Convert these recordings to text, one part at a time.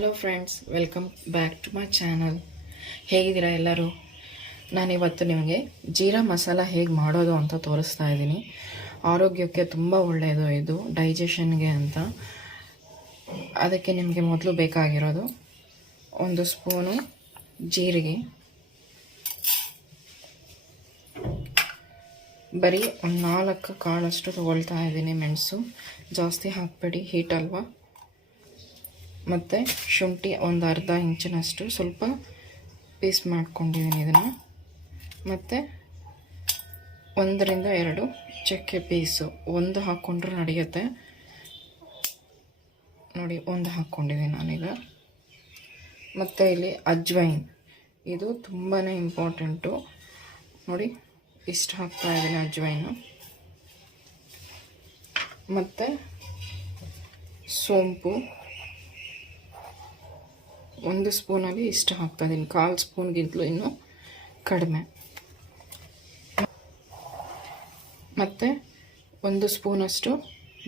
Hello friends, welcome back to my channel. ಹೇಗಿದ್ದೀರಾ ಎಲ್ಲರೂ? ನಾನಿವತ್ತು ನಿಮಗೆ ಜೀರಾ ಮಸಾಲ ಹೇಗೆ ಮಾಡೋದು ಅಂತ ತೋರಿಸ್ತಾ ಇದ್ದೀನಿ. ಆರೋಗ್ಯಕ್ಕೆ ತುಂಬ ಒಳ್ಳೆಯದು ಇದು, ಡೈಜೆಷನ್ಗೆ ಅಂತ. ಅದಕ್ಕೆ ನಿಮಗೆ ಮೊದಲು ಬೇಕಾಗಿರೋದು 1 ಸ್ಪೂನು ಜೀರಿಗೆ, ಬರೀ ಒಂದು 4 ಕಾಳಷ್ಟು ತೊಗೊಳ್ತಾ ಇದ್ದೀನಿ. ಮೆಣಸು ಜಾಸ್ತಿ ಹಾಕಬೇಡಿ, ಹೀಟ್ ಅಲ್ವಾ. ಮತ್ತು ಶುಂಠಿ ಒಂದು ಅರ್ಧ ಇಂಚಿನಷ್ಟು ಸ್ವಲ್ಪ ಪೀಸ್ ಮಾಡ್ಕೊಂಡಿದ್ದೀನಿ ಇದನ್ನು. ಮತ್ತು 1 ರಿಂದ 2 ಚಕ್ಕೆ ಪೀಸು, ಒಂದು ಹಾಕ್ಕೊಂಡ್ರೂ ನಡೆಯುತ್ತೆ ನೋಡಿ. ಒಂದು ಹಾಕ್ಕೊಂಡಿದ್ದೀನಿ ನಾನೀಗ. ಮತ್ತು ಇಲ್ಲಿ ಅಜ್ವೈನ್, ಇದು ತುಂಬಾ ಇಂಪಾರ್ಟೆಂಟು ನೋಡಿ. ಇಷ್ಟು ಹಾಕ್ತಾ ಇದ್ದೀನಿ ಅಜ್ವೈನು. ಮತ್ತು ಸೋಂಪು 1 ಸ್ಪೂನಲ್ಲಿ ಇಷ್ಟು ಹಾಕ್ತಾ ಇದ್ದೀನಿ, 1/4 ಸ್ಪೂನ್ಗಿಂತಲೂ ಇನ್ನೂ ಕಡಿಮೆ. ಮತ್ತು 1 ಸ್ಪೂನಷ್ಟು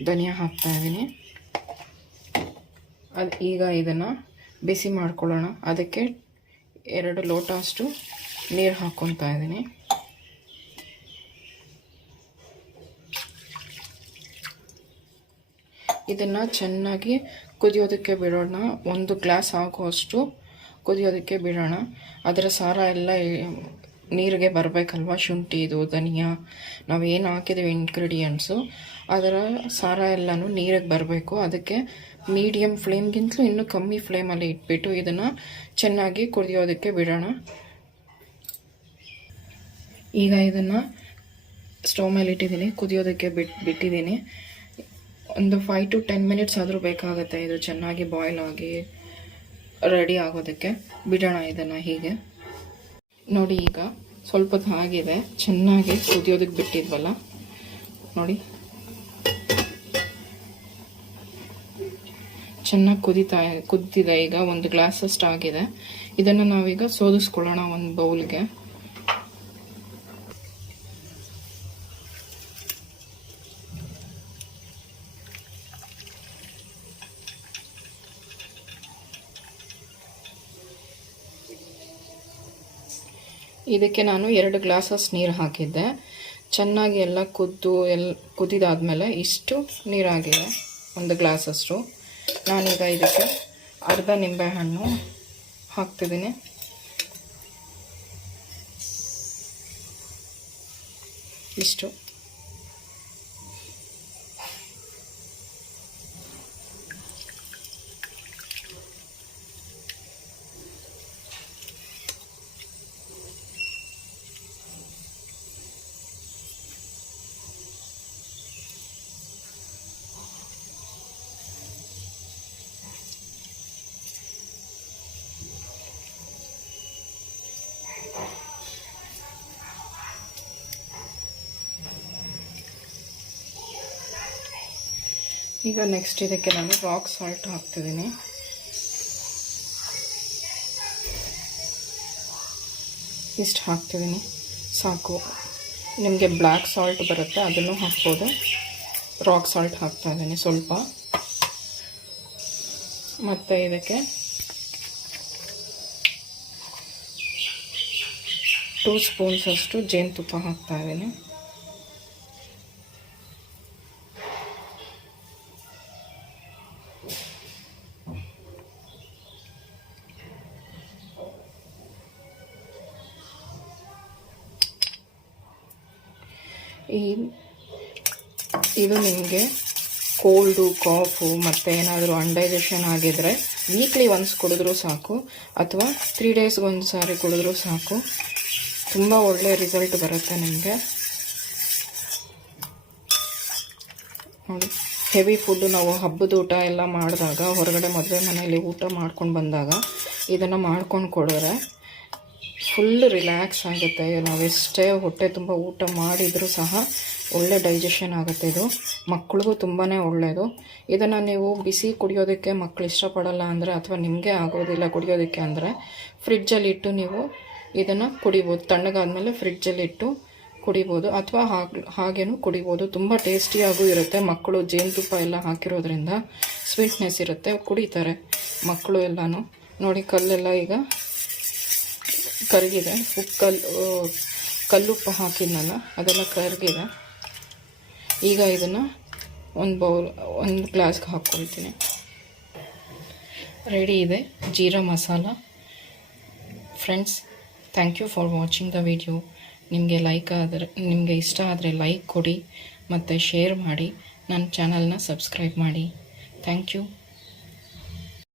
ಧನಿಯಾ ಹಾಕ್ತಾ ಇದ್ದೀನಿ. ಈಗ ಇದನ್ನು ಬಿಸಿ ಮಾಡ್ಕೊಳ್ಳೋಣ. ಅದಕ್ಕೆ 2 ಲೋಟ ಅಷ್ಟು ನೀರು ಹಾಕ್ಕೊತಾ ಇದ್ದೀನಿ. ಇದನ್ನು ಚೆನ್ನಾಗಿ ಕುದಿಯೋದಕ್ಕೆ ಬಿಡೋಣ. 1 ಗ್ಲಾಸ್ ಆಗುವಷ್ಟು ಕುದಿಯೋದಕ್ಕೆ ಬಿಡೋಣ. ಅದರ ಸಾರ ಎಲ್ಲ ನೀರಿಗೆ ಬರಬೇಕಲ್ವ. ಶುಂಠಿದು, ಧನಿಯಾ, ನಾವು ಏನು ಹಾಕಿದ್ದೀವಿ ಇಂಗ್ರೀಡಿಯೆಂಟ್ಸು, ಅದರ ಸಾರ ಎಲ್ಲನೂ ನೀರಿಗೆ ಬರಬೇಕು. ಅದಕ್ಕೆ ಮೀಡಿಯಮ್ ಫ್ಲೇಮ್ಗಿಂತಲೂ ಇನ್ನೂ ಕಮ್ಮಿ ಫ್ಲೇಮಲ್ಲಿ ಇಟ್ಬಿಟ್ಟು ಇದನ್ನು ಚೆನ್ನಾಗಿ ಕುದಿಯೋದಕ್ಕೆ ಬಿಡೋಣ. ಈಗ ಇದನ್ನು ಸ್ಟವ್ ಮೇಲೆ ಇಟ್ಟಿದ್ದೀನಿ, ಕುದಿಯೋದಕ್ಕೆ ಬಿಟ್ಟಿದ್ದೀನಿ. ಒಂದು 5 to 10 ಮಿನಿಟ್ಸ್ ಆದರೂ ಬೇಕಾಗುತ್ತೆ ಇದು ಚೆನ್ನಾಗಿ ಬಾಯ್ಲ್ ಆಗಿ ರೆಡಿ ಆಗೋದಕ್ಕೆ. ಬಿಡೋಣ ಇದನ್ನು ಹೀಗೆ. ನೋಡಿ, ಈಗ ಸ್ವಲ್ಪ ಆಗಿದೆ, ಚೆನ್ನಾಗಿ ಕುದಿಯೋದಕ್ಕೆ ಬಿಟ್ಟಿದ್ವಲ್ಲ ನೋಡಿ, ಚೆನ್ನಾಗಿ ಕುದ್ದಿದೆ. ಈಗ 1 ಗ್ಲಾಸಷ್ಟು ಆಗಿದೆ. ಇದನ್ನು ನಾವೀಗ ಸೋದಿಸ್ಕೊಳ್ಳೋಣ ಒಂದು ಬೌಲ್ಗೆ. ಇದಕ್ಕೆ ನಾನು 2 ಗ್ಲಾಸಸ್ ನೀರು ಹಾಕಿದ್ದೆ. ಚೆನ್ನಾಗಿ ಎಲ್ಲ ಕುದಿದಾದ್ಮೇಲೆ ಇಷ್ಟು ನೀರಾಗಿದೆ, 1 ಗ್ಲಾಸಷ್ಟು. ನಾನೀಗ ಇದಕ್ಕೆ ಅರ್ಧ ನಿಂಬೆಹಣ್ಣು ಹಾಕ್ತಿದ್ದೀನಿ. ಇಷ್ಟು. ಈಗ ನೆಕ್ಸ್ಟ್ ಇದಕ್ಕೆ ನಾನು ರಾಕ್ ಸಾಲ್ಟ್ ಹಾಕ್ತಿದ್ದೀನಿ. ಇಷ್ಟು ಹಾಕ್ತಿದ್ದೀನಿ, ಸಾಕು. ನಿಮಗೆ ಬ್ಲ್ಯಾಕ್ ಸಾಲ್ಟ್ ಬರುತ್ತೆ, ಅದನ್ನು ಹಾಕ್ಬೋದು. ರಾಕ್ ಸಾಲ್ಟ್ ಹಾಕ್ತಾ ಇದ್ದೀನಿ ಸ್ವಲ್ಪ. ಮತ್ತು ಇದಕ್ಕೆ 2 ಸ್ಪೂನ್ಸ್ ಅಷ್ಟು ಜೇನುತುಪ್ಪ ಹಾಕ್ತಾ ಇದ್ದೀನಿ. ಇದು ನಿಮಗೆ ಕೋಲ್ಡು, ಕಾಫು ಮತ್ತು ಏನಾದರೂ ಅನ್ಡೈಜೆಷನ್ ಆಗಿದ್ರೆ ವೀಕ್ಲಿ ಒನ್ಸ್ ಕುಡಿದ್ರೂ ಸಾಕು, ಅಥವಾ 3 ಡೇಸ್ಗೆ ಒಂದು ಸಾರಿ ಕುಡಿದ್ರೂ ಸಾಕು. ತುಂಬ ಒಳ್ಳೆ ರಿಸಲ್ಟ್ ಬರುತ್ತೆ ನಿಮಗೆ. ನೋಡಿ, ಹೆವಿ ಫುಡ್ಡು ನಾವು ಹಬ್ಬದ ಊಟ ಎಲ್ಲ ಮಾಡಿದಾಗ, ಹೊರಗಡೆ ಮದುವೆ ಮನೆಯಲ್ಲಿ ಊಟ ಮಾಡ್ಕೊಂಡು ಬಂದಾಗ ಇದನ್ನು ಮಾಡ್ಕೊಂಡು ಕೊಡಿದ್ರೆ ಫುಲ್ ರಿಲ್ಯಾಕ್ಸ್ ಆಗುತ್ತೆ. ನಾವೆಷ್ಟೇ ಹೊಟ್ಟೆ ತುಂಬ ಊಟ ಮಾಡಿದರೂ ಸಹ ಒಳ್ಳೆ ಡೈಜೆಷನ್ ಆಗುತ್ತೆ. ಇದು ಮಕ್ಕಳಿಗೂ ತುಂಬಾ ಒಳ್ಳೆಯದು. ಇದನ್ನು ನೀವು ಬಿಸಿ ಕುಡಿಯೋದಕ್ಕೆ ಮಕ್ಕಳು ಇಷ್ಟಪಡಲ್ಲ ಅಂದರೆ, ಅಥವಾ ನಿಮಗೆ ಆಗೋದಿಲ್ಲ ಕುಡಿಯೋದಕ್ಕೆ ಅಂದರೆ, ಫ್ರಿಡ್ಜಲ್ಲಿ ಇಟ್ಟು ನೀವು ಇದನ್ನು ಕುಡಿಬೋದು. ತಣ್ಣಗಾದ್ಮೇಲೆ ಫ್ರಿಡ್ಜಲ್ಲಿ ಇಟ್ಟು ಕುಡಿಬೋದು, ಅಥವಾ ಹಾಗೇನೂ ಕುಡಿಬೋದು. ತುಂಬ ಟೇಸ್ಟಿಯಾಗೂ ಇರುತ್ತೆ. ಮಕ್ಕಳು ಜೇನುತುಪ್ಪ ಎಲ್ಲ ಹಾಕಿರೋದ್ರಿಂದ ಸ್ವೀಟ್ನೆಸ್ ಇರುತ್ತೆ, ಕುಡಿತಾರೆ ಮಕ್ಕಳು ಎಲ್ಲನೂ. ನೋಡಿ ಕಲ್ಲೆಲ್ಲ ಈಗ ಕರಗಿದೆ. ಕಲ್ಲುಪ್ಪು ಹಾಕಿದ್ನಲ್ಲ ಅದೆಲ್ಲ ಕರಗಿದೆ. ಈಗ ಇದನ್ನು ಒಂದು ಗ್ಲಾಸ್ಗೆ ಹಾಕ್ಕೊಳ್ತೀನಿ. ರೆಡಿ ಇದೆ ಜೀರಾ ಮಸಾಲ. Friends, thank you for watching the video. ನಿಮಗೆ ಇಷ್ಟ ಆದರೆ ಲೈಕ್ ಕೊಡಿ ಮತ್ತು ಶೇರ್ ಮಾಡಿ. ನನ್ನ ಚಾನಲ್ನ ಸಬ್ಸ್ಕ್ರೈಬ್ ಮಾಡಿ. Thank you.